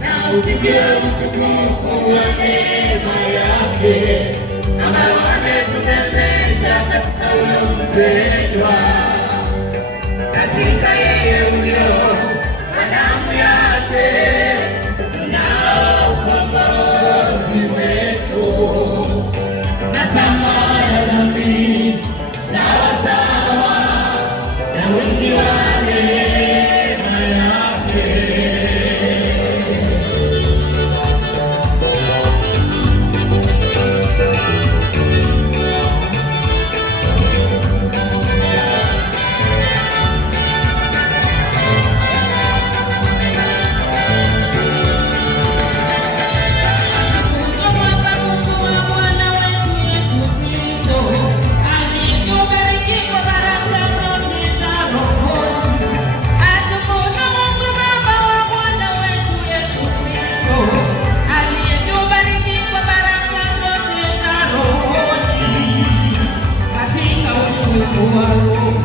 na usikie utukufu wa neema yake, ambao ametutembeza katika mpendwa. Katika yeye huyo na damu yake tunao ukombozi wetu, na sama ya dhambi sawa sawa na wingi wa neema yake. Oh,